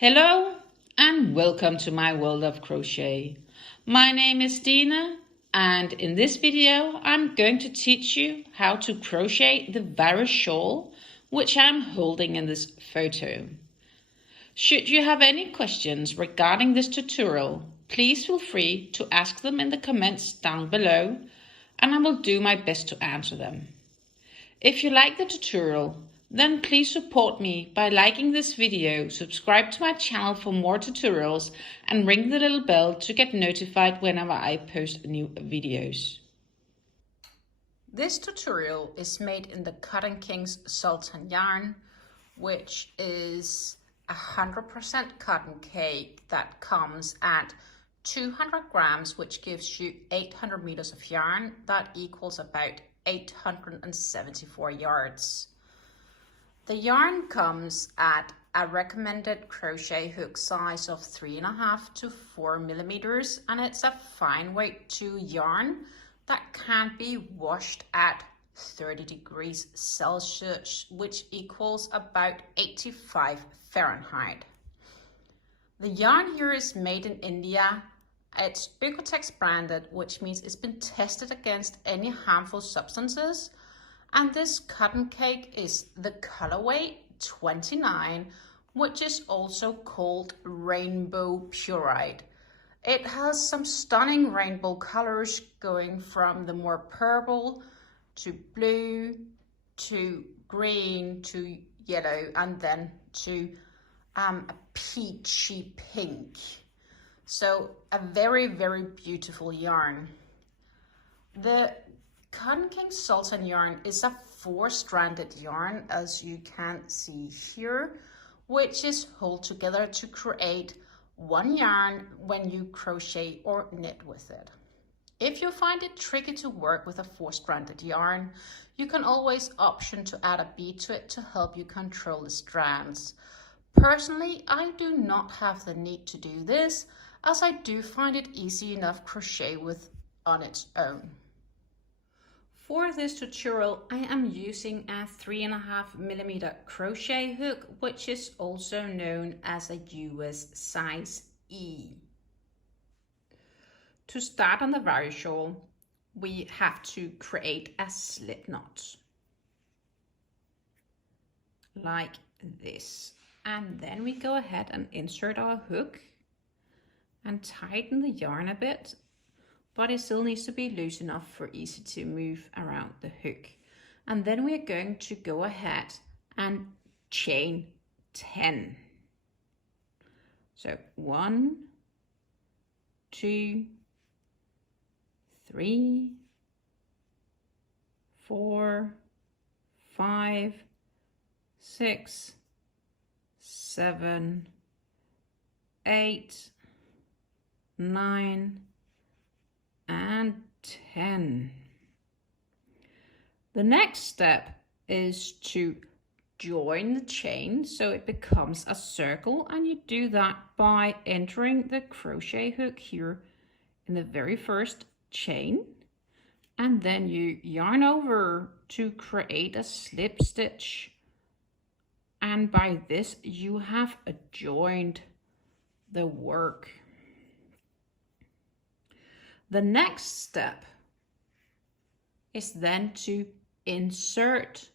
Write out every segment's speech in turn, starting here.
Hello and welcome to my world of crochet. My name is Dina and in this video I'm going to teach you how to crochet the virus shawl which I'm holding in this photo. Should you have any questions regarding this tutorial, please feel free to ask them in the comments down below and I will do my best to answer them. If you like the tutorial, then please support me by liking this video, subscribe to my channel for more tutorials and ring the little bell to get notified whenever I post new videos. This tutorial is made in the Cotton Kings Sultan yarn, which is 100% cotton cake that comes at 200 grams, which gives you 800 meters of yarn. That equals about 874 yards. The yarn comes at a recommended crochet hook size of 3.5 to 4 millimeters, and it's a fine weight 2 yarn that can be washed at 30 degrees Celsius, which equals about 85 Fahrenheit. The yarn here is made in India. It's Oeko-Tex branded, which means it's been tested against any harmful substances. And this cotton cake is the colorway 29, which is also called Rainbow Purite. It has some stunning rainbow colors going from the more purple to blue to green to yellow and then to a peachy pink. So a very, very beautiful yarn. The Cotton King Sultan yarn is a 4-stranded yarn, as you can see here, which is held together to create one yarn when you crochet or knit with it. If you find it tricky to work with a 4-stranded yarn, you can always option to add a bead to it to help you control the strands. Personally, I do not have the need to do this, as I do find it easy enough crochet with on its own. For this tutorial, I am using a 3.5 millimeter crochet hook, which is also known as a US size E. To start on the virus shawl, we have to create a slip knot, like this. And then we go ahead and insert our hook and tighten the yarn a bit, but it still needs to be loose enough for easy to move around the hook. And then we're going to go ahead and chain 10. So 1, 2, 3, 4, 5, 6, 7, 8, 9, and 10. The next step is to join the chain so it becomes a circle, and you do that by entering the crochet hook here in the very first chain, and then you yarn over to create a slip stitch, and by this you have joined the work. The next step is then to insert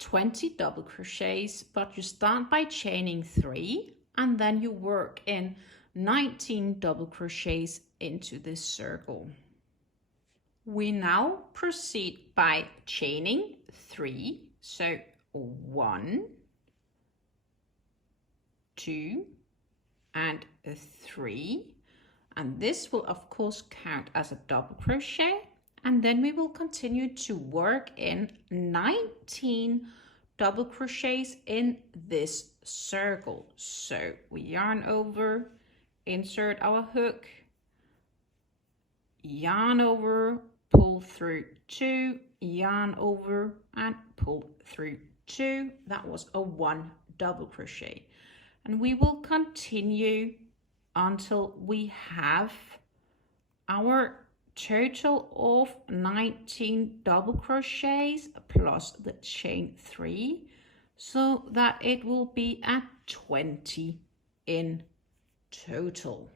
20 double crochets, but you start by chaining 3 and then you work in 19 double crochets into this circle. We now proceed by chaining 3, so 1, 2, and 3. And this will of course count as a double crochet, and then we will continue to work in 19 double crochets in this circle. So we yarn over, insert our hook, yarn over, pull through 2, yarn over and pull through 2. That was a 1 double crochet, and we will continue until we have our total of 19 double crochets plus the chain 3. so that it will be at 20 in total.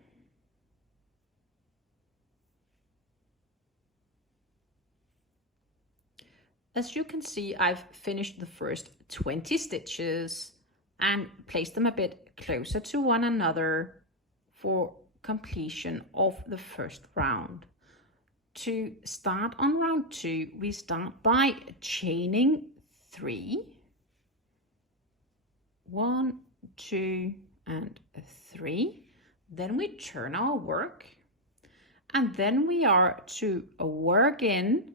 As you can see, I've finished the first 20 stitches and placed them a bit closer to one another for completion of the first round. To start on round 2, we start by chaining 3. 1, 2, and 3. Then we turn our work, and then we are to work in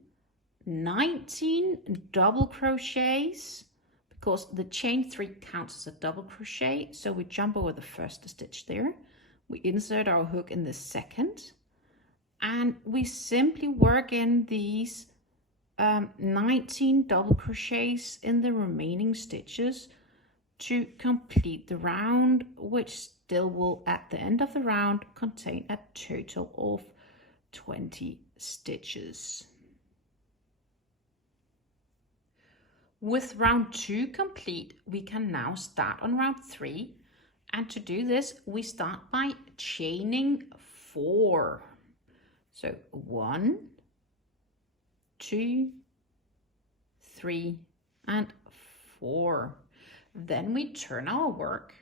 19 double crochets, because the chain 3 counts as a double crochet. So we jump over the first stitch there, we insert our hook in the second, and we simply work in these 19 double crochets in the remaining stitches to complete the round, which still will at the end of the round contain a total of 20 stitches. With round 2 complete, we can now start on round 3, and to do this we start by chaining 4. So 1, 2, 3, and 4. Then we turn our work,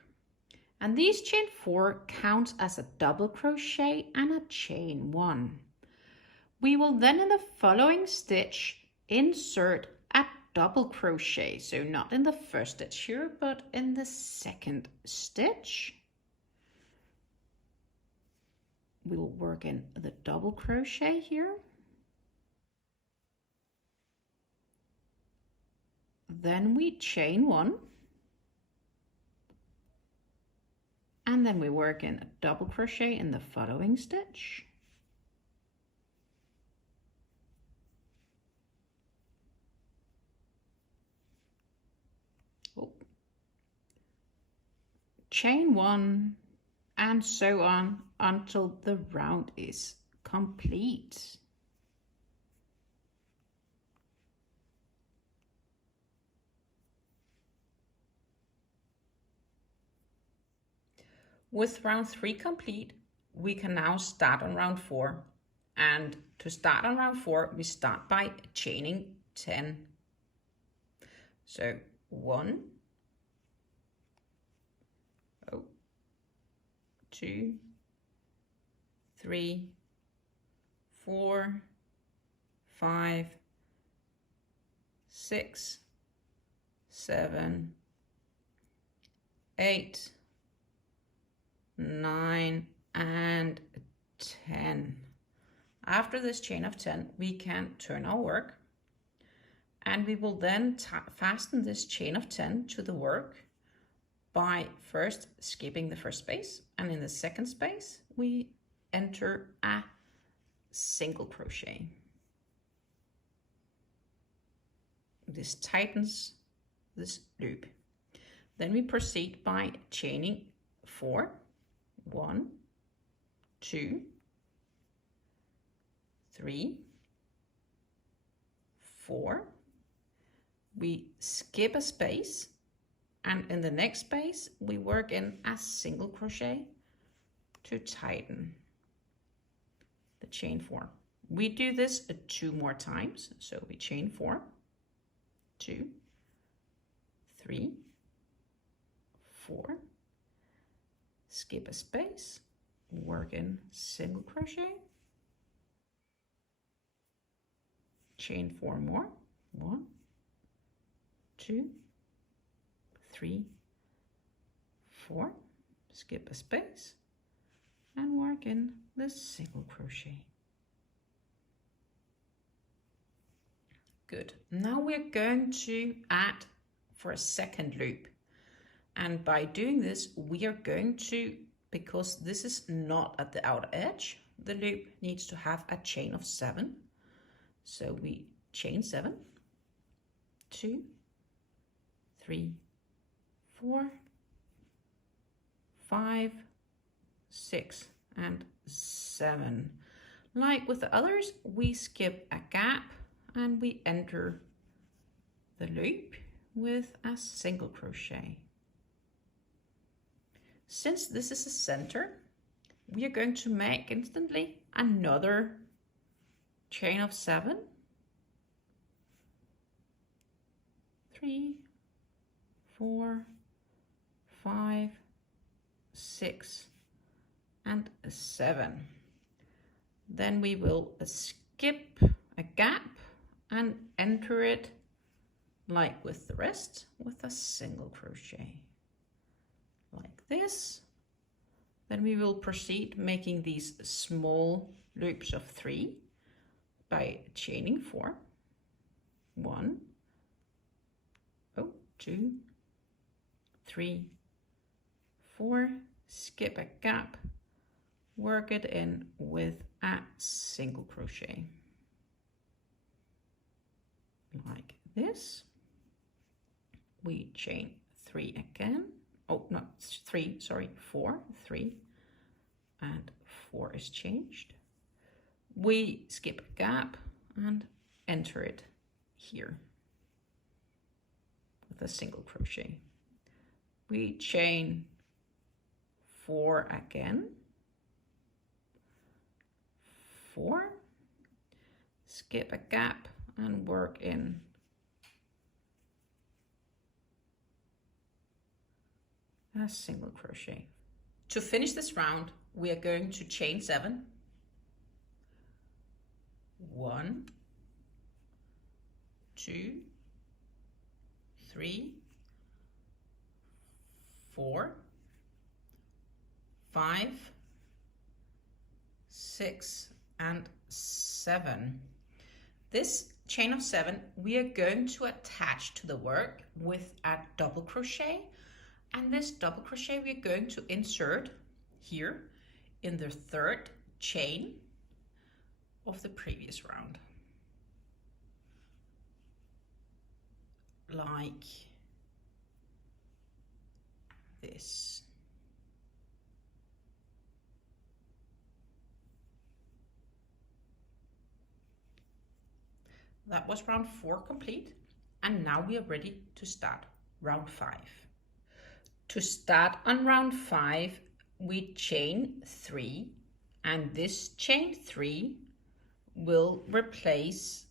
and these chain 4 counts as a double crochet and a chain 1. We will then in the following stitch insert a double crochet, so not in the first stitch here, but in the second stitch. We'll work in the double crochet here. Then we chain 1. And then we work in a double crochet in the following stitch. Chain 1, and so on until the round is complete. With round 3 complete, we can now start on round 4. And to start on round 4, we start by chaining 10. So 1, 2, 3, 4, 5, 6, 7, 8, 9, and 10. After this chain of 10, we can turn our work, and we will then fasten this chain of 10 to the work by first skipping the first space, and in the second space we enter a single crochet. This tightens this loop. Then we proceed by chaining 4. 1, 2, 3, 4. We skip a space, and in the next space we work in a single crochet to tighten the chain 4. We do this 2 more times, so we chain 4, 2, 3, 4, skip a space, work in single crochet, chain 4 more, 1, 2, 3, 4, skip a space, and work in the single crochet. Good. Now we're going to add for a second loop, and by doing this we are going to, because this is not at the outer edge, the loop needs to have a chain of 7. So we chain 7, 2, 3, 4, 5, 6, and 7. Like with the others, we skip a gap and we enter the loop with a single crochet. Since this is a center, we are going to make instantly another chain of 7, 3, 4, 5, 6, and 7. Then we will skip a gap and enter it like with the rest with a single crochet like this. Then we will proceed making these small loops of 3 by chaining 4. 1, 2, 3, 4, skip a gap, work it in with a single crochet like this. We chain 3 again. Oh, not 3, sorry, 4, 3, and 4 is changed. We skip a gap and enter it here with a single crochet. We chain 4 again, 4, skip a gap and work in a single crochet. To finish this round, we are going to chain 7. 1, 2, 3, 4, 5, 6, and 7. This chain of 7 we are going to attach to the work with a double crochet, and this double crochet we are going to insert here in the 3rd chain of the previous round, like this. That was round 4 complete, and now we are ready to start round 5. To start on round 5, we chain 3, and this chain 3 will replace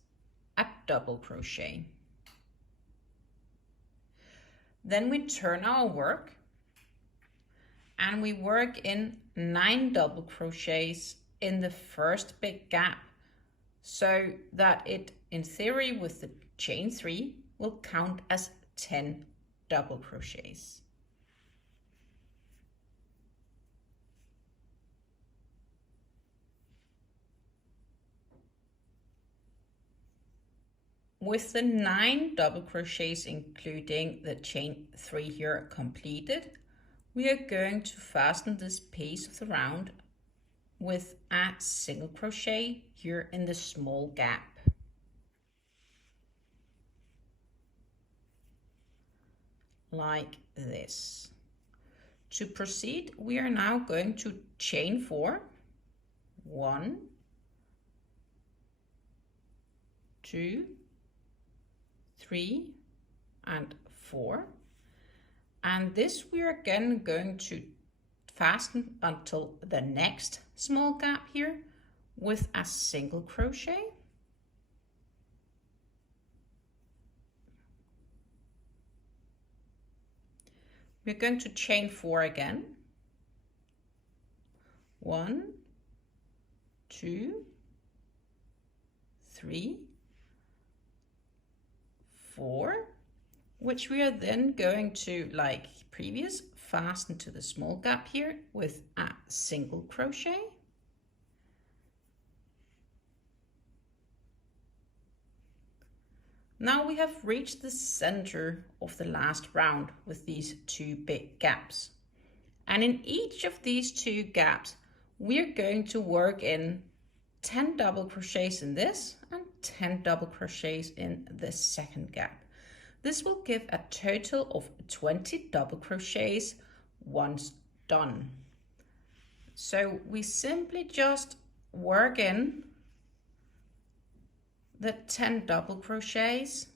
a double crochet. Then we turn our work and we work in 9 double crochets in the first big gap, so that it, in theory, with the chain 3 will count as 10 double crochets. With the 9 double crochets, including the chain 3 here completed, we are going to fasten this piece of the round with a single crochet here in the small gap. Like this. To proceed, we are now going to chain 4. 1, 2, 3, and 4, and this we are again going to fasten until the next small gap here with a single crochet. We're going to chain 4 again. 1, 2, 3, 4, which we are then going to, like previous, fasten to the small gap here with a single crochet. Now we have reached the center of the last round with these 2 big gaps. And in each of these 2 gaps, we're going to work in 10 double crochets in this and 10 double crochets in the second gap. This will give a total of 20 double crochets once done. So we simply just work in the 10 double crochets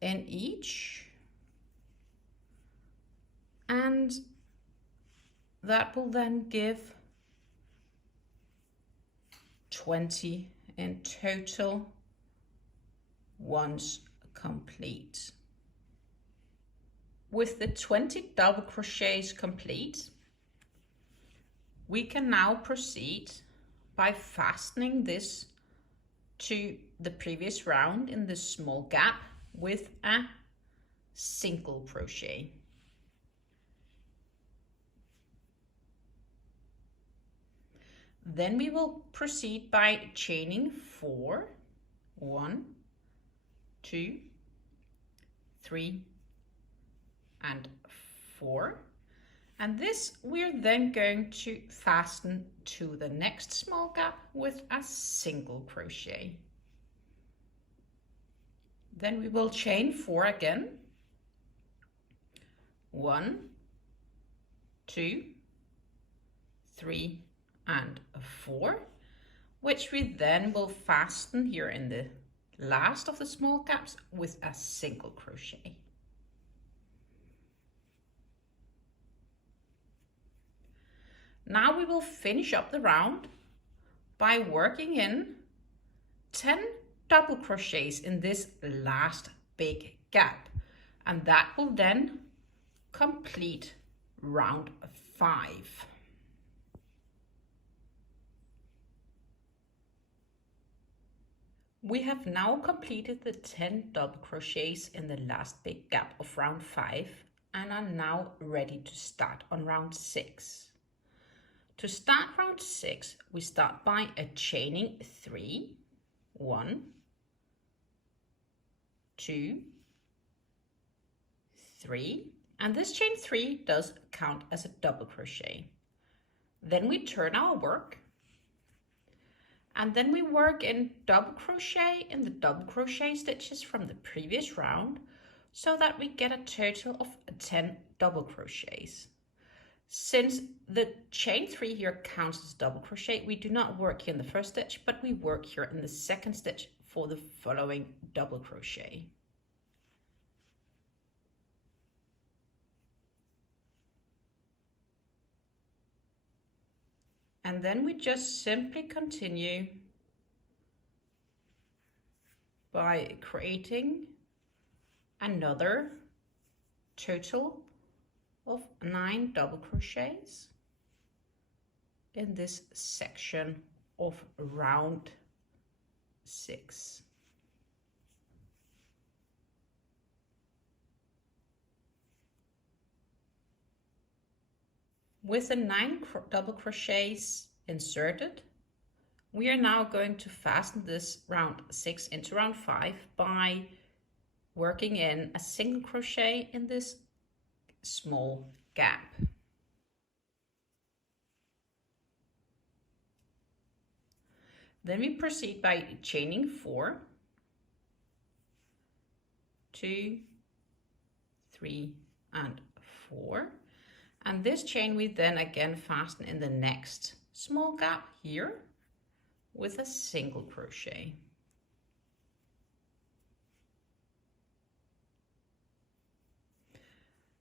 in each, and that will then give 20 in total once complete. With the 20 double crochets complete, we can now proceed by fastening this to the previous round in this small gap with a single crochet. Then we will proceed by chaining 4, 1, 2, 3, and 4. And this we're then going to fasten to the next small gap with a single crochet. Then we will chain 4 again. 1, 2, 3, and 4, which we then will fasten here in the last of the small gaps with a single crochet. Now we will finish up the round by working in 10 double crochets in this last big gap, and that will then complete round 5. We have now completed the 10 double crochets in the last big gap of round 5 and are now ready to start on round 6. To start round 6, we start by a chaining 3, 1, 2, 3, and this chain 3 does count as a double crochet. Then we turn our work, and then we work in double crochet in the double crochet stitches from the previous round, so that we get a total of 10 double crochets. Since the chain 3 here counts as double crochet, we do not work here in the first stitch, but we work here in the second stitch for the following double crochet. And then we just simply continue by creating another total of 9 double crochets in this section of round 6. With the 9 double crochets inserted, we are now going to fasten this round 6 into round 5 by working in a single crochet in this small gap. Then we proceed by chaining 4, 2, 3, and 4. And this chain we then again fasten in the next small gap here with a single crochet.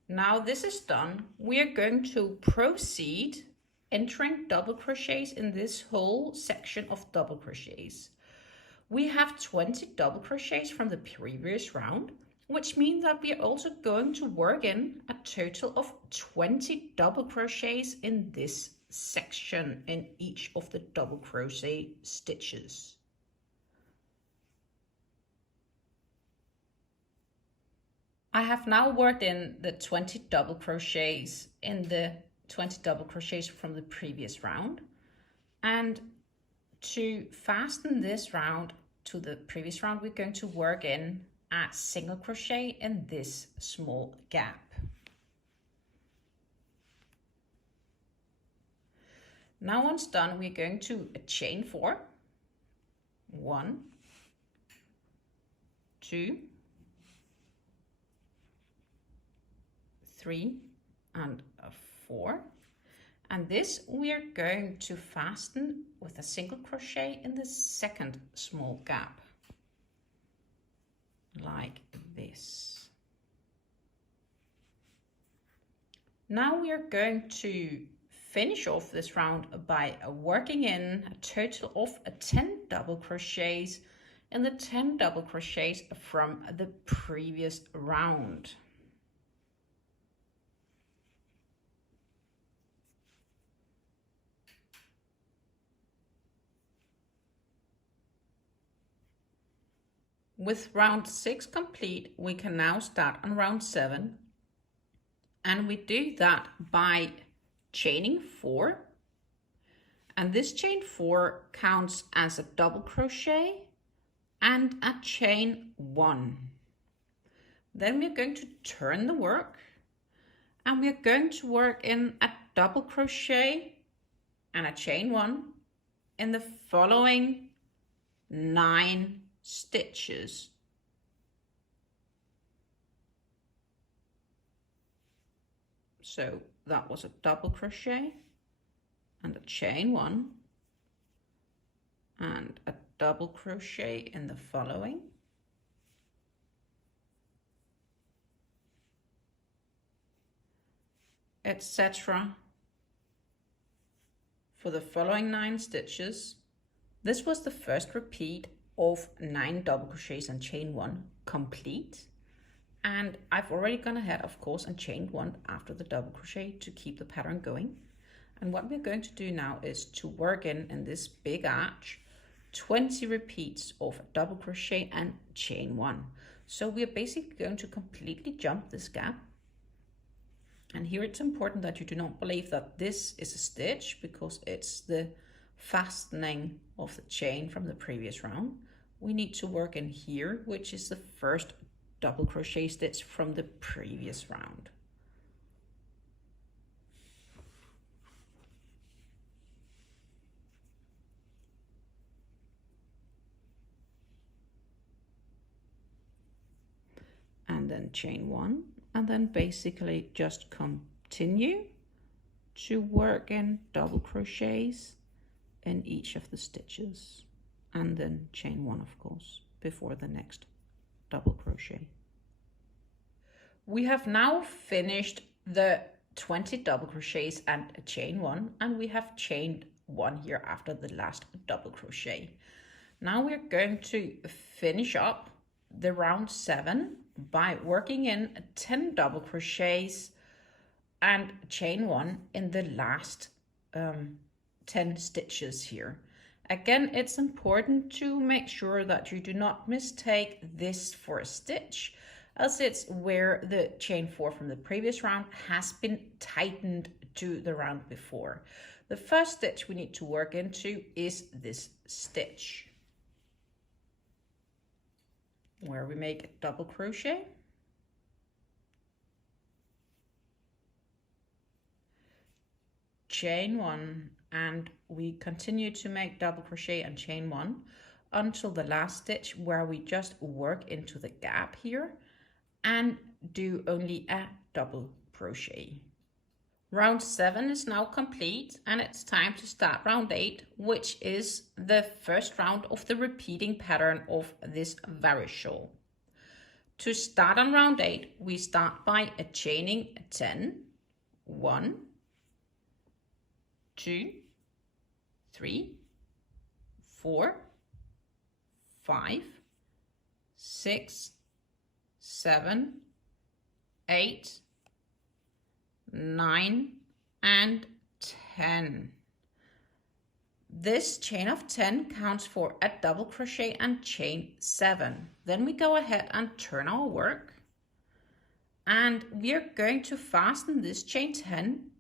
Now this is done, we are going to proceed entering double crochets in this whole section of double crochets. We have 20 double crochets from the previous round, which means that we are also going to work in a total of 20 double crochets in this section in each of the double crochet stitches. I have now worked in the 20 double crochets in the 20 double crochets from the previous round, and to fasten this round to the previous round we're going to work in a single crochet in this small gap. Now once done, we're going to chain 4, 1, 2, 3, and 4, and this we are going to fasten with a single crochet in the second small gap, like this. Now we are going to finish off this round by working in a total of 10 double crochets in the 10 double crochets from the previous round. With round 6 complete, we can now start on round 7, and we do that by chaining 4, and this chain 4 counts as a double crochet and a chain 1. Then we're going to turn the work, and we're going to work in a double crochet and a chain 1 in the following 9 stitches. So that was a double crochet and a chain 1 and a double crochet in the following, etc. for the following 9 stitches. This was the first repeat of 9 double crochets and chain 1 complete, and I've already gone ahead, of course, and chained 1 after the double crochet to keep the pattern going. And what we're going to do now is to work in this big arch 20 repeats of double crochet and chain 1. So we're basically going to completely jump this gap. And here it's important that you do not believe that this is a stitch, because it's the fastening of the chain from the previous round. We need to work in here, which is the first double crochet stitch from the previous round. And then chain 1, and then basically just continue to work in double crochets in each of the stitches, and then chain 1, of course, before the next double crochet. We have now finished the 20 double crochets and a chain 1, and we have chained 1 here after the last double crochet. Now we're going to finish up the round 7 by working in 10 double crochets and chain 1 in the last 10 stitches here. Again, it's important to make sure that you do not mistake this for a stitch, as it's where the chain 4 from the previous round has been tightened to the round before. The first stitch we need to work into is this stitch, where we make a double crochet, chain 1, and we continue to make double crochet and chain 1 until the last stitch, where we just work into the gap here and do only a double crochet. Round 7 is now complete, and it's time to start round 8, which is the first round of the repeating pattern of this Varus shawl. To start on round 8, we start by chaining 10, 1, 2, 3, 4, 5, 6, 7, 8, 9, and 10. This chain of 10 counts for a double crochet and chain 7. Then we go ahead and turn our work, and we are going to fasten this chain 10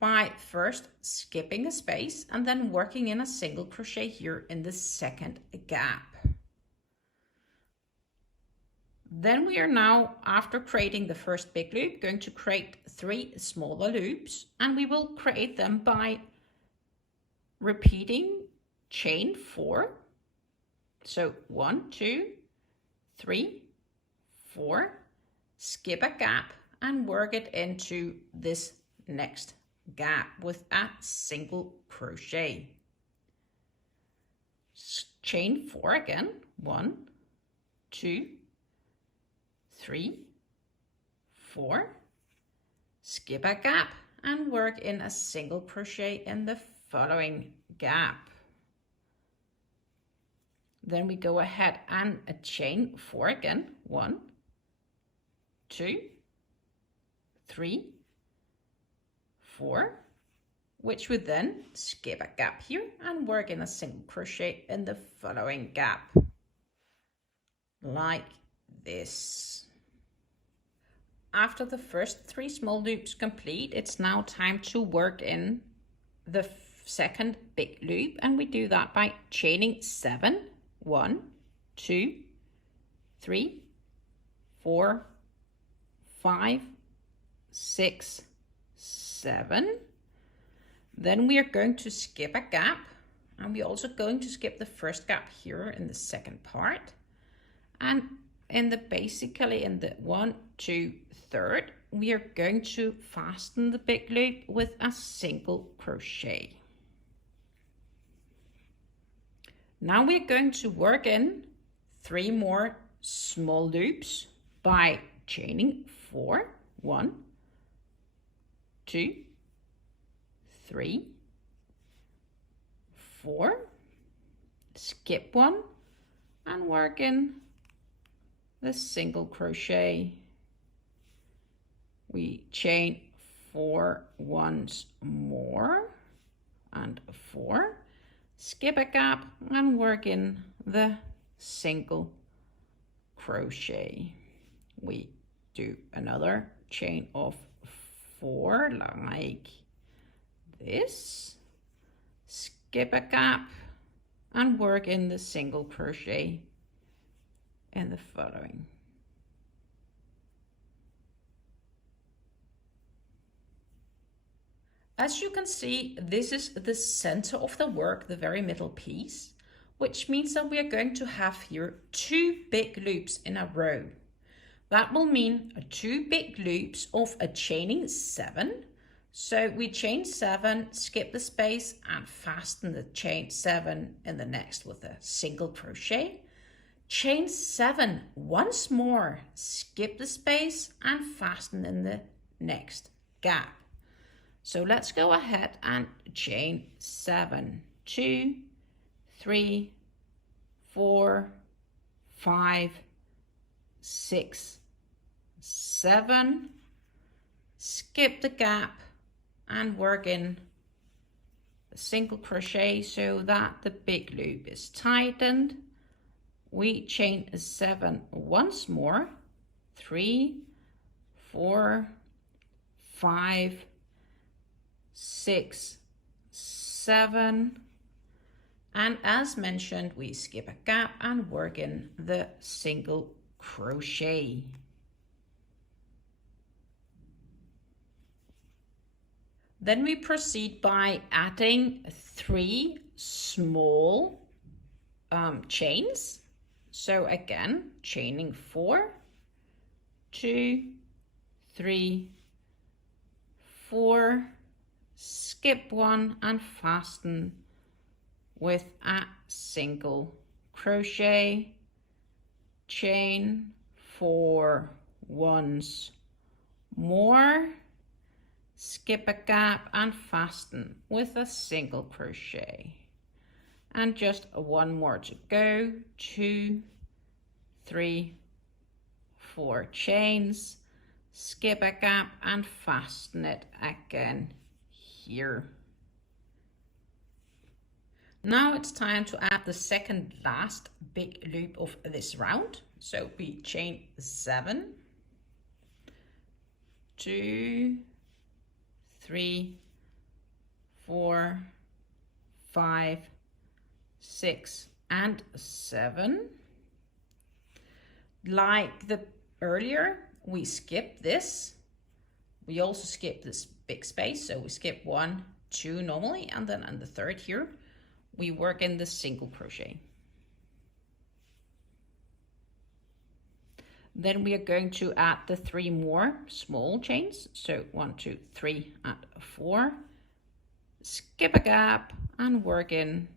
by first skipping a space and then working in a single crochet here in the second gap. Then we are now, after creating the first big loop, going to create 3 smaller loops, and we will create them by repeating chain 4. So 1, 2, 3, 4, skip a gap and work it into this next gap with a single crochet. Chain 4 again, 1, 2, 3, 4, skip a gap and work in a single crochet in the following gap. Then we go ahead and chain 4 again. 1, 2, 3, 4, which would then skip a gap here and work in a single crochet in the following gap, like this. After the first 3 small loops complete, it's now time to work in the second big loop, and we do that by chaining 7. 1, 2, 3, 4, 5, 6, 7. Then we are going to skip a gap, and we're also going to skip the first gap here in the second part. And in the basically in the 1, 2, 3rd, we are going to fasten the big loop with a single crochet. Now we're going to work in 3 more small loops by chaining 4. 1, 2, 3, 4, skip 1 and work in the single crochet. We chain 4 once more and 4, skip a gap and work in the single crochet. We do another chain of 4 like this, skip a gap and work in the single crochet in the following. As you can see, this is the center of the work, the very middle piece, which means that we are going to have here 2 big loops in a row. That will mean 2 big loops of a chaining 7. So we chain 7, skip the space and fasten the chain 7 in the next with a single crochet. Chain 7 once more, skip the space and fasten in the next gap. So let's go ahead and chain 7, 2, 3, 4, 5, 6, 7, skip the gap and work in a single crochet so that the big loop is tightened. We chain 7 once more, 3, 4, 5, 6, 7, and as mentioned, we skip a gap and work in the single crochet. Then we proceed by adding 3 small chains. So again, chaining 4, 2, 3, 4, skip 1 and fasten with a single crochet, chain 4 once more, skip a gap and fasten with a single crochet. And just 1 more to go, 2, 3, 4 chains, skip a gap and fasten it again here. Now it's time to add the second last big loop of this round. So we chain 7, 2, 3, 4, 5, 6, and 7. Like the earlier, we skip this. We also skip this big space, so we skip 1, 2 normally, and then on the 3rd here, we work in the single crochet. Then we are going to add the 3 more small chains. So 1, 2, 3, and 4. Skip a gap and work in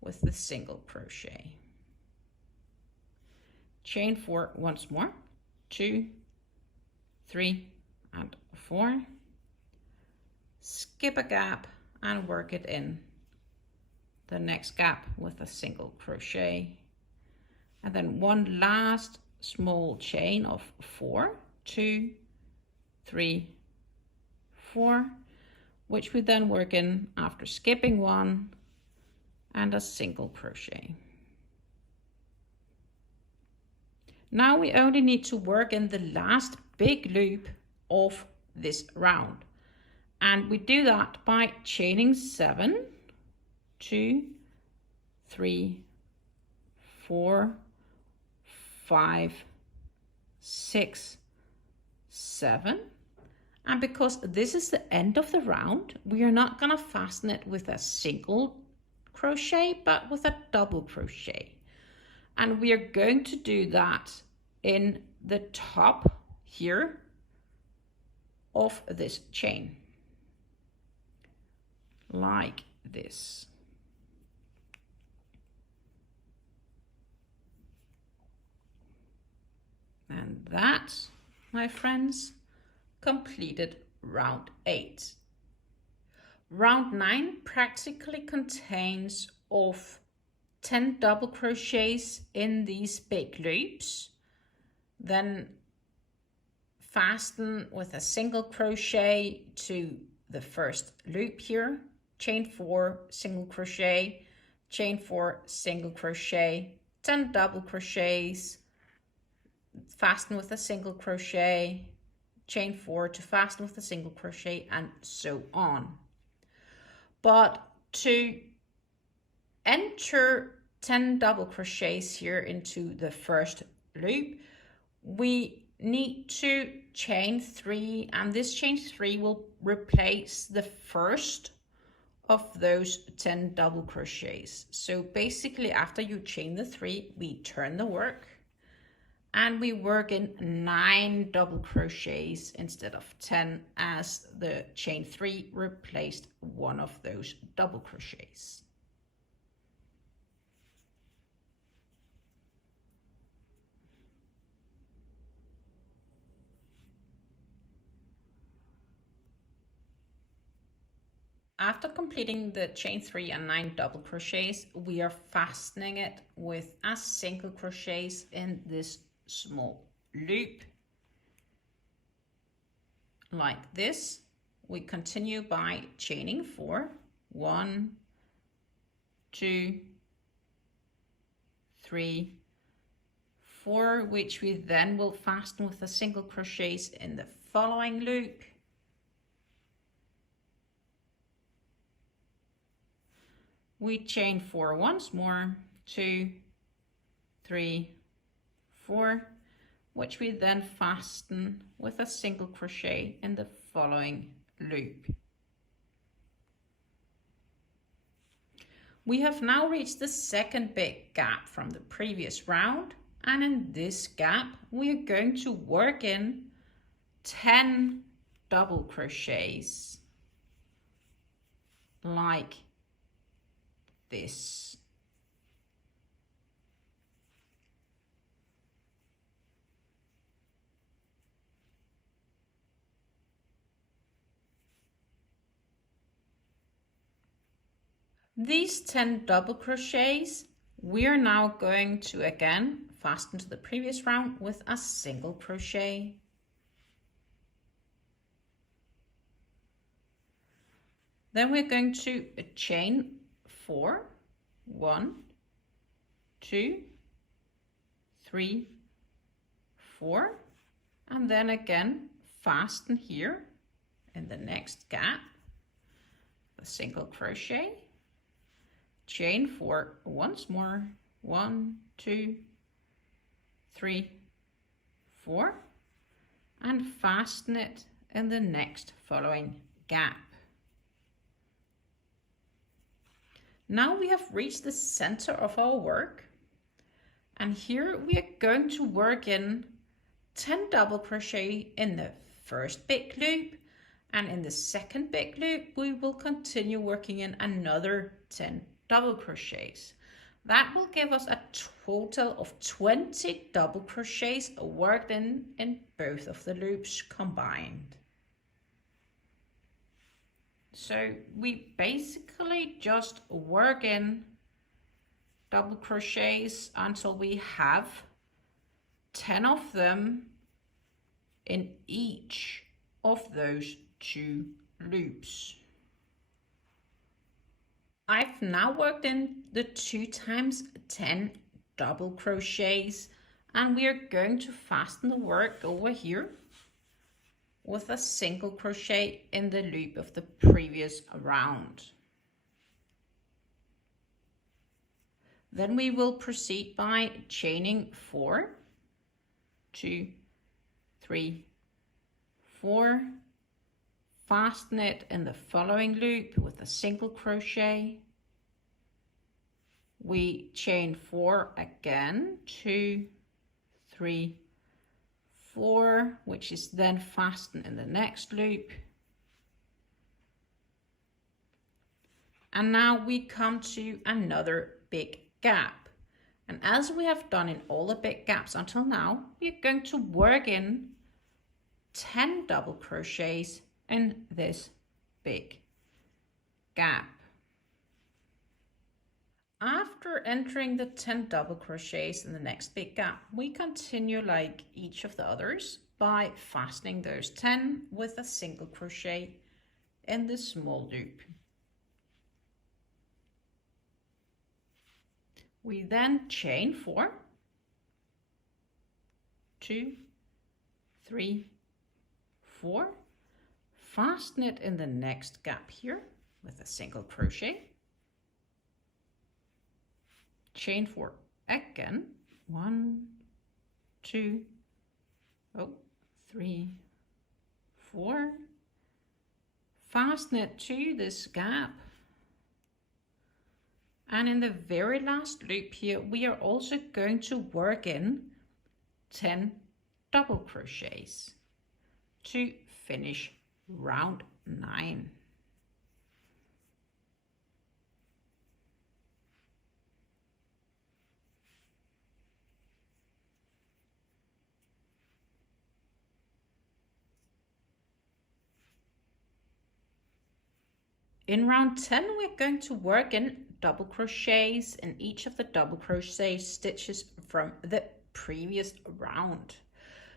with the single crochet. chain 4 once more, 2, 3 and 4, skip a gap and work it in the next gap with a single crochet, and then one last small chain of 4, 2, 3, 4, which we then work in after skipping one and a single crochet. Now we only need to work in the last big loop of this round, and we do that by chaining 7, 2, 3, 4, 5, 6, 7. And because this is the end of the round, we are not going to fasten it with a single crochet, but with a double crochet. And we are going to do that in the top here of this chain, like this. And that, my friends, completed round 8. Round 9 practically contains of 10 double crochets in these big loops, then fasten with a single crochet to the first loop here, chain 4, single crochet, chain 4, single crochet, 10 double crochets, fasten with a single crochet, chain 4 to fasten with a single crochet, and so on. But to enter 10 double crochets here into the first loop, we need to chain 3, and this chain 3 will replace the first of those 10 double crochets. So basically, after you chain the 3, we turn the work and we work in 9 double crochets instead of 10, as the chain 3 replaced one of those double crochets. After completing the chain 3 and 9 double crochets, we are fastening it with a single crochets in this small loop, like this. We continue by chaining 4, 1, 2, 3, 4, which we then will fasten with a single crochets in the following loop. We chain 4 once more, 2, 3, 4, which we then fasten with a single crochet in the following loop. We have now reached the second big gap from the previous round, and in this gap we are going to work in 10 double crochets, like this. These 10 double crochets we are now going to again fasten to the previous round with a single crochet. Then we're going to chain 4, 1, 2, 3, 4, and then again fasten here in the next gap, a single crochet, chain 4 once more, 1, 2, 3, 4, and fasten it in the next following gap. Now we have reached the center of our work, and here we are going to work in 10 double crochet in the first big loop, and in the second big loop we will continue working in another 10 double crochets. That will give us a total of 20 double crochets worked in both of the loops combined. So we basically just work in double crochets until we have 10 of them in each of those two loops. I've now worked in the 2 times 10 double crochets, and we are going to fasten the work over here with a single crochet in the loop of the previous round. Then we will proceed by chaining 4, 2, 3, 4, fasten it in the following loop with a single crochet. We chain 4 again, 2, 3, 4, which is then fastened in the next loop. And now we come to another big gap. And as we have done in all the big gaps until now, we're going to work in 10 double crochets in this big gap. After entering the 10 double crochets in the next big gap, we continue like each of the others by fastening those 10 with a single crochet in the small loop. We then chain 4, 2, 3, 4, fasten it in the next gap here with a single crochet, chain 4 again, 1, 2, 3, 4, fasten it to this gap. And in the very last loop here, we are also going to work in 10 double crochets to finish round 9. In round 10, we're going to work in double crochets in each of the double crochet stitches from the previous round.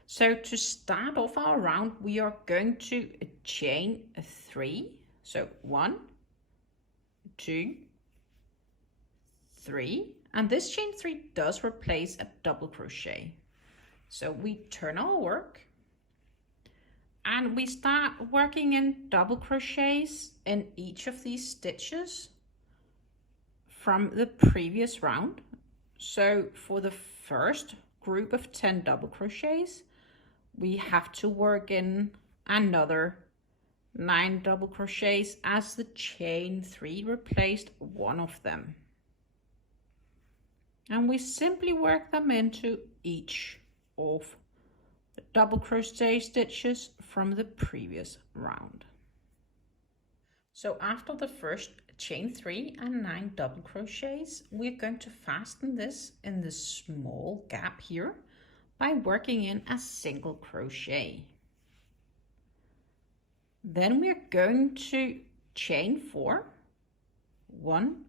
So to start off our round, we are going to chain 3. So 1, 2, 3, and this chain 3 does replace a double crochet. So we turn our work and we start working in double crochets in each of these stitches from the previous round. So for the first group of 10 double crochets, we have to work in another 9 double crochets as the chain 3 replaced one of them. And we simply work them into each of the double crochet stitches from the previous round. So after the first chain 3 and 9 double crochets, we're going to fasten this in the small gap here by working in a single crochet. Then we're going to chain 4, 1,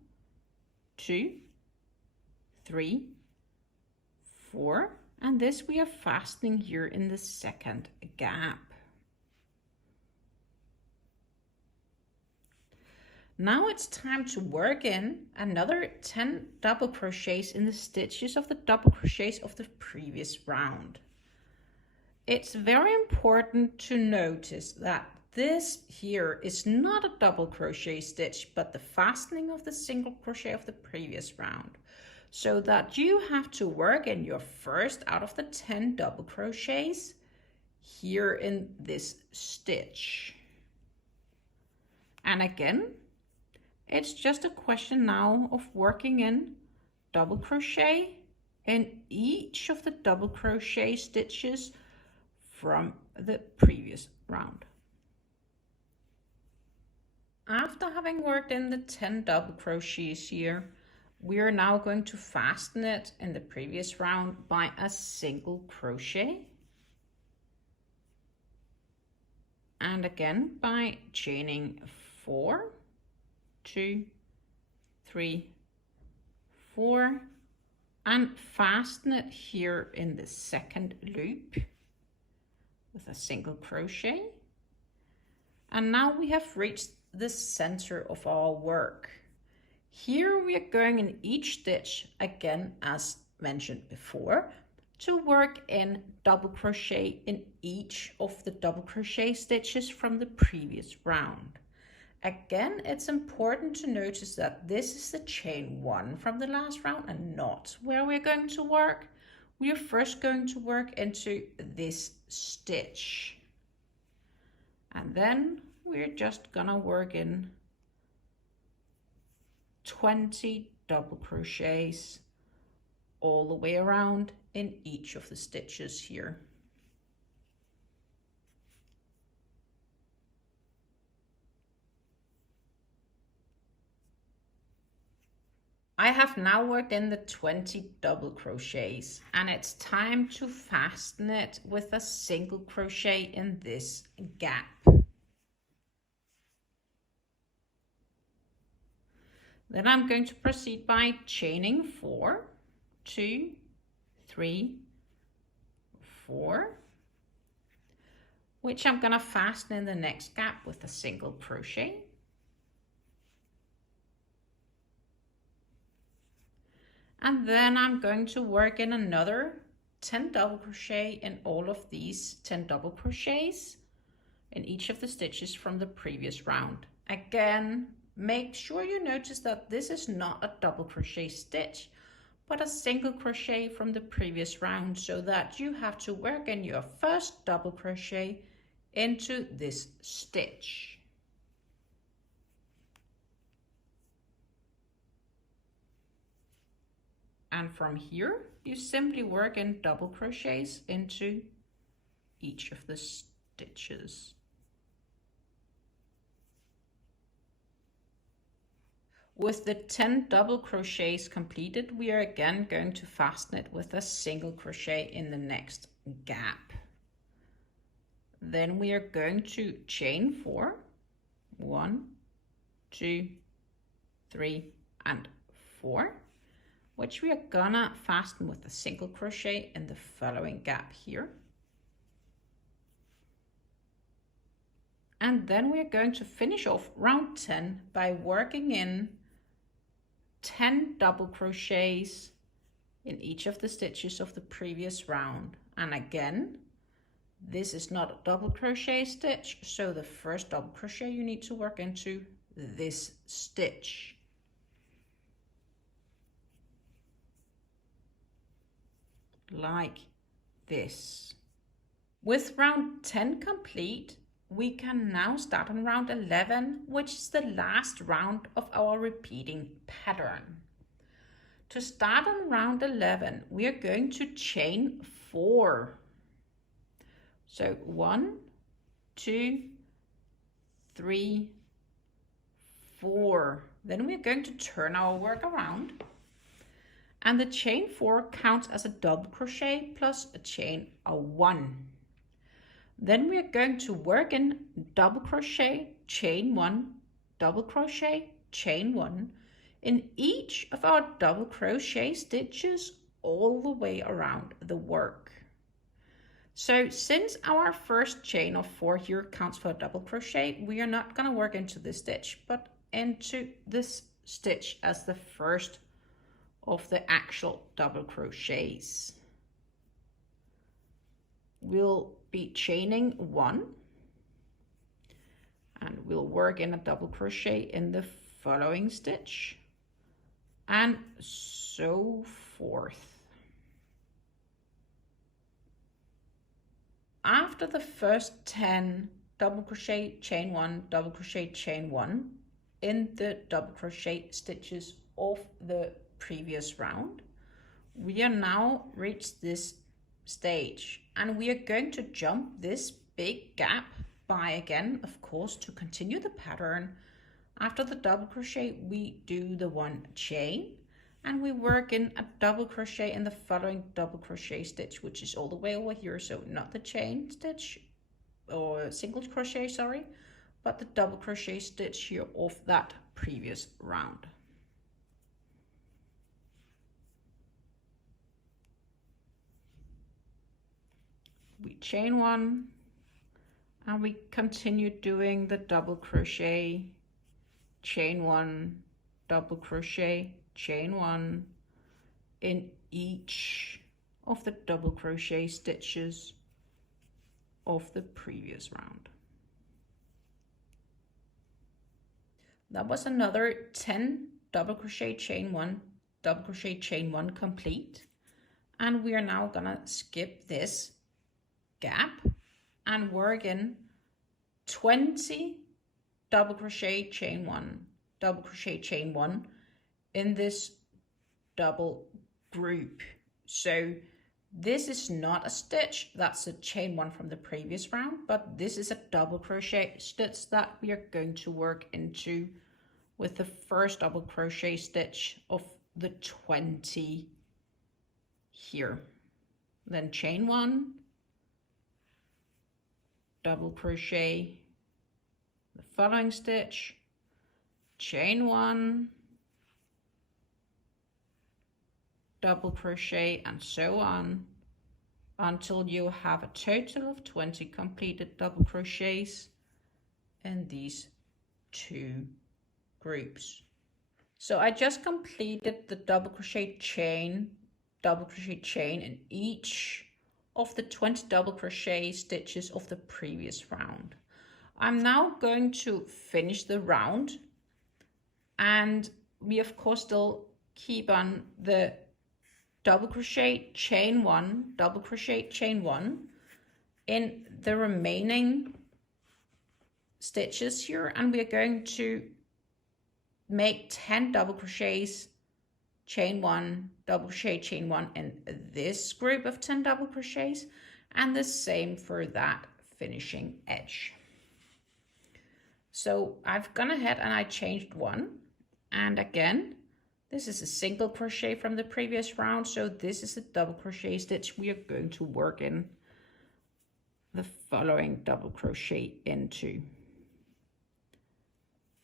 2, 3, 4, and this we are fastening here in the second gap. Now it's time to work in another 10 double crochets in the stitches of the double crochets of the previous round. It's very important to notice that this here is not a double crochet stitch, but the fastening of the single crochet of the previous round. So that you have to work in your first out of the 10 double crochets here in this stitch. And again, it's just a question now of working in double crochet in each of the double crochet stitches from the previous round. After having worked in the 10 double crochets here, We are now going to fasten it in the previous round by a single crochet. And again by chaining 4, 2, 3, 4, and fasten it here in the second loop with a single crochet. And now we have reached the center of our work. Here we are going in each stitch, again as mentioned before, to work in double crochet in each of the double crochet stitches from the previous round. Again, it's important to notice that this is the chain 1 from the last round and not where we're going to work. We are first going to work into this stitch. And then we're just gonna work in 20 double crochets all the way around in each of the stitches here. I have now worked in the 20 double crochets and it's time to fasten it with a single crochet in this gap. Then I'm going to proceed by chaining 4, 2, 3, 4, which I'm going to fasten in the next gap with a single crochet. And then I'm going to work in another 10 double crochet in all of these 10 double crochets in each of the stitches from the previous round. Again, make sure you notice that this is not a double crochet stitch, but a single crochet from the previous round, so that you have to work in your first double crochet into this stitch. And from here, you simply work in double crochets into each of the stitches. With the 10 double crochets completed, we are again going to fasten it with a single crochet in the next gap. Then we are going to chain 4, 1, 2, 3, and 4. Which we are gonna fasten with a single crochet in the following gap here. And then we are going to finish off round 10 by working in 10 double crochets in each of the stitches of the previous round. And again, this is not a double crochet stitch, so the first double crochet you need to work into this stitch. Like this. With round 10 complete, we can now start on round 11, which is the last round of our repeating pattern. To start on round 11, we are going to chain 4. So 1, 2, 3, 4. Then we're going to turn our work around. And the chain 4 counts as a double crochet plus a chain 1. Then we are going to work in double crochet, chain 1, double crochet, chain 1 in each of our double crochet stitches all the way around the work. So since our first chain of 4 here counts for a double crochet, we are not going to work into this stitch, but into this stitch as the first of the actual double crochets. We'll be chaining 1 and we'll work in a double crochet in the following stitch and so forth. After the first 10 double crochet, chain 1, double crochet, chain 1 in the double crochet stitches of the previous round, we are now reached this stage and we are going to jump this big gap by, again, of course, to continue the pattern. After the double crochet, we do the 1 chain, and we work in a double crochet in the following double crochet stitch, which is all the way over here, so not the chain stitch or single crochet, sorry, but the double crochet stitch here of that previous round. We chain one and we continue doing the double crochet, chain one, double crochet, chain one in each of the double crochet stitches of the previous round. That was another 10 double crochet chain one, double crochet chain one complete, and we are now gonna skip this gap and work in 20 double crochet chain one, double crochet chain one in this double group. So this is not a stitch, that's a chain one from the previous round, but this is a double crochet stitch that we are going to work into with the first double crochet stitch of the 20 here. Then chain one, double crochet the following stitch, chain one, double crochet, and so on until you have a total of 20 completed double crochets in these two groups. So I just completed the double crochet chain in each of the 20 double crochet stitches of the previous round. I'm now going to finish the round, and we of course still keep on the double crochet chain one, double crochet chain one in the remaining stitches here, and we are going to make 10 double crochets chain one, double crochet chain one in this group of 10 double crochets, and the same for that finishing edge. So I've gone ahead and I changed one, and again this is a single crochet from the previous round, so this is a double crochet stitch we are going to work in the following double crochet into.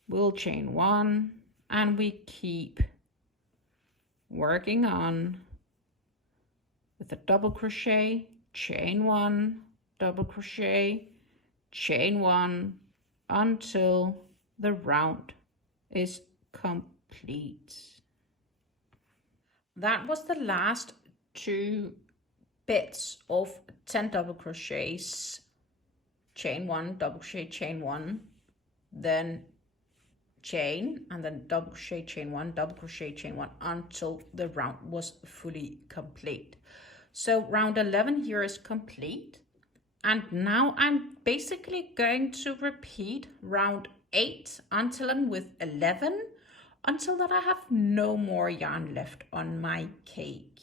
We'll chain one and we keep working on with a double crochet, chain one, double crochet, chain one until the round is complete. That was the last two bits of 10 double crochets, chain one, double crochet, chain one, then chain, and then double crochet, chain one, double crochet, chain one until the round was fully complete. So round 11 here is complete, and now I'm basically going to repeat round 8 until I'm with 11, until that I have no more yarn left on my cake.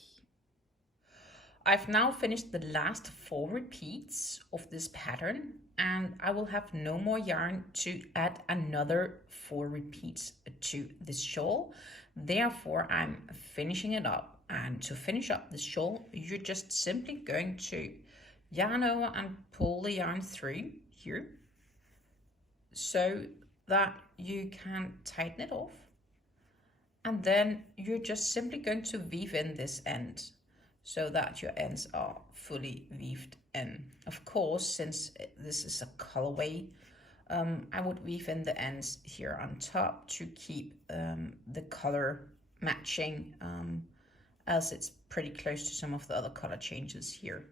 I've now finished the last 4 repeats of this pattern, and I will have no more yarn to add another 4 repeats to this shawl. Therefore, I'm finishing it up, and to finish up the shawl, you're just simply going to yarn over and pull the yarn through here so that you can tighten it off, and then you're just simply going to weave in this end so that your ends are fully weaved in. Of course, since this is a colorway, I would weave in the ends here on top to keep the color matching, as it's pretty close to some of the other color changes here.